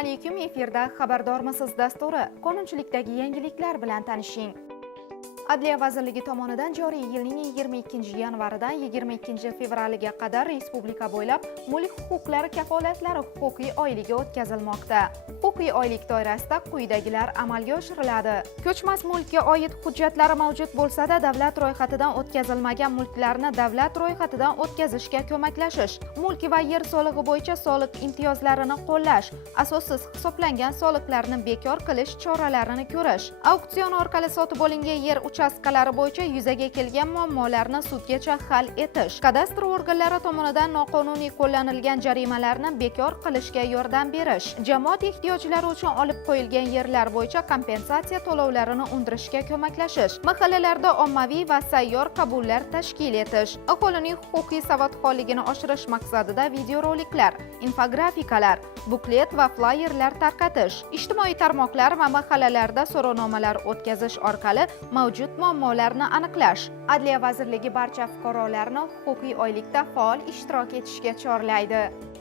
Assalomu alaykum, efirda Xabardormisiz dasturi. Qonunchilikdagi yangiliklar bilan tanishing. Adliya vazirligi tomonidan joriy yilning 22-yanvaridan 22-fevraliga qadar respublika bo'ylab mulk huquqlari kafolatlari huquqiy oyligi o'tkazilmoqda. Huquqiy oylik doirasida quyidagilar amalga oshiriladi. Ko'chmas mulkka oid hujjatlari mavjud bo'lsa-da, davlat ro'yxatidan o'tkazilmagan mulklarni davlat ro'yxatidan o'tkazishga ko'maklashish, mulk va yer solig'i bo'yicha soliq imtiyozlarini qo'llash, asossiz hisoblangan soliqlarni bekor qilish choralarini ko'rish, auksion orqali sotib olingan yer uchastkalari bo'yicha yuzaga kelgan muammolarni sudgacha hal etish, kadastr organlari tomonidan noqonuniy qo'llanilgan jarimalarni bekor qilishga yordam berish, jamoat ehtiyojlari uchun olib qo'yilgan yerlar bo'yicha kompensatsiya to'lovlarini undirishga ko'maklashish, mahallalarda ommaviy va sayyor qabullar tashkil etish, aholining huquqiy savodxonligini oshirish maqsadida videoroliklar, infografikalar, buklet va flayerlar tarqatish, ijtimoiy tarmoqlar va mahallalarda so'rovnomalar o'tkazish orqali mavjud muammolarni aniqlash. Adliya vazirligi barcha fuqarolarni huquqiy oylikda faol ishtirok etishga chorlaydi.